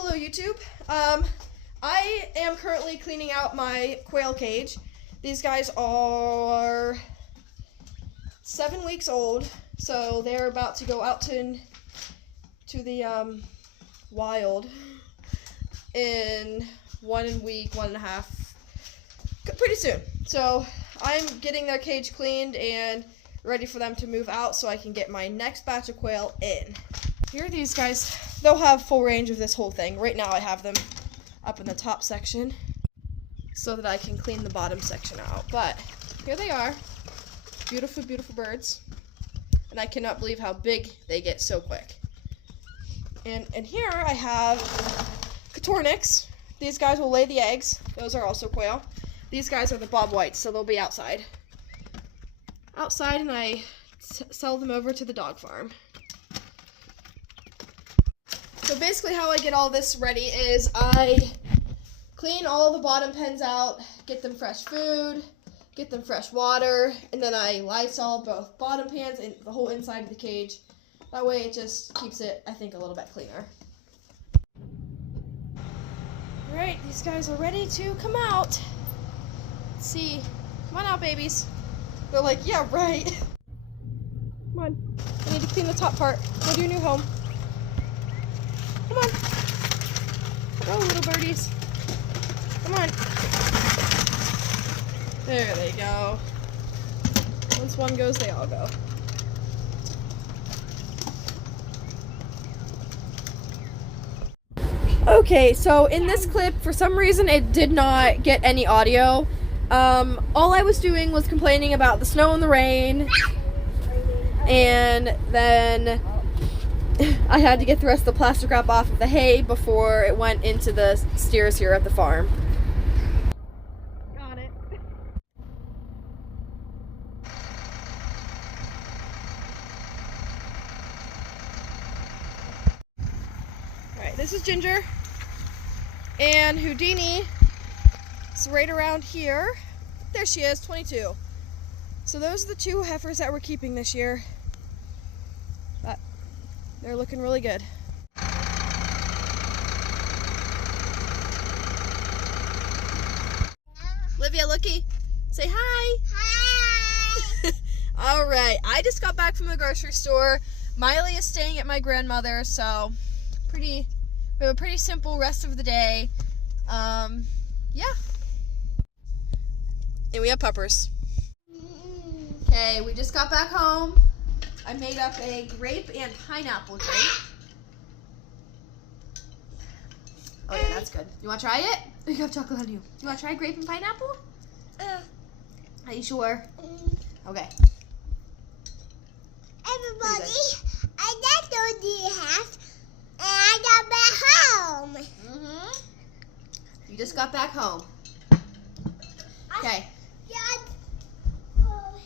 Hello YouTube. I am currently cleaning out my quail cage. These guys are 7 weeks old, so they're about to go out to the wild in 1 week, 1.5, pretty soon. So I'm getting their cage cleaned and ready for them to move out so I can get my next batch of quail in. Here are these guys. They'll have full range of this whole thing. Right now I have them up in the top section so that I can clean the bottom section out. But here they are. Beautiful, beautiful birds. And I cannot believe how big they get so quick. And here I have Coturnix. These guys will lay the eggs. Those are also quail. These guys are the Bob Whites, so they'll be outside. And I sell them over to the dog farm. So basically how I get all this ready is I clean all the bottom pens out, get them fresh food, get them fresh water, and then I Lysol both bottom pans and the whole inside of the cage. That way it just keeps it, I think, a little bit cleaner. Alright, these guys are ready to come out. Let's see. Come on out, babies. They're like, yeah, right. Come on. I need to clean the top part. Go to your new home. Come on. Go, little birdies. Come on. There they go. Once one goes, they all go. Okay, so in this clip, for some reason, it did not get any audio. All I was doing was complaining about the snow and the rain, and then I had to get the rest of the plastic wrap off of the hay before it went into the steers here at the farm. Got it. Alright, this is Ginger, and Houdini is right around here. There she is, 22. So those are the two heifers that we're keeping this year. But they're looking really good. Olivia, looky. Say hi. Hi. All right. I just got back from the grocery store. Miley is staying at my grandmother's, so we have a pretty simple rest of the day. Yeah. And we have puppers. Okay, we just got back home. I made up a grape and pineapple drink. Oh yeah, that's good. You want to try it? You have chocolate on you. You want to try grape and pineapple? Are you sure? Okay. Everybody, I got the house and I got back home. You just got back home. Okay.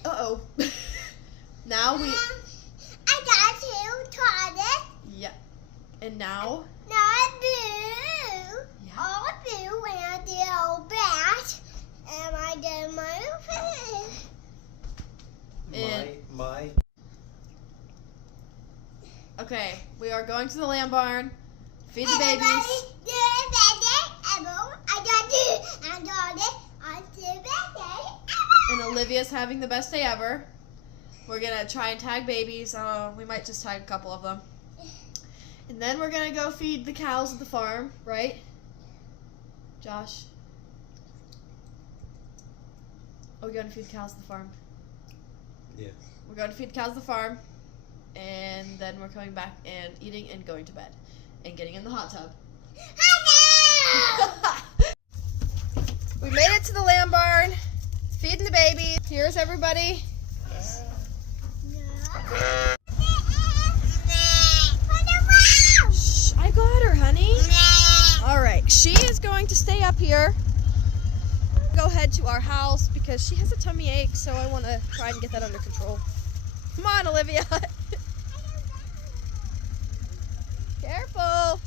Uh-oh. Now we... I got to toilet. Yeah. And now? Now I do. Yeah. All I do when I did all bath. And I did my face. And okay, we are going to the lamb barn. Feed the babies. And Olivia's having the best day ever. We're gonna try and tag babies. We might just tag a couple of them. And then we're gonna go feed the cows at the farm, right? Josh? Are we going to feed the cows at the farm? Yeah. We're going to feed the cows at the farm. And then we're coming back and eating and going to bed. And getting in the hot tub. We made it to the lamb barn. Feeding the babies. Here's everybody. Shh, I got her, honey. All right, she is going to stay up here. Go head to our house because she has a tummy ache, so I want to try and get that under control. Come on, Olivia. Careful.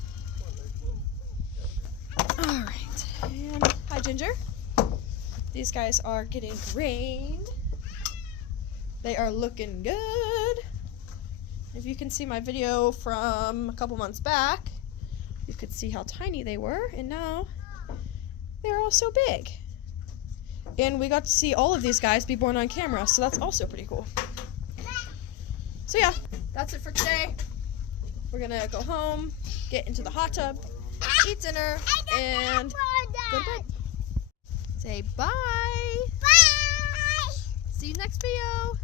All right, and hi, Ginger. These guys are getting grained. They are looking good. If you can see my video from a couple months back, you could see how tiny they were, and now they're all so big. And we got to see all of these guys be born on camera, so that's also pretty cool. So yeah, that's it for today. We're gonna go home, get into the hot tub, eat dinner, and go to bed. Say bye. Bye. See you next video.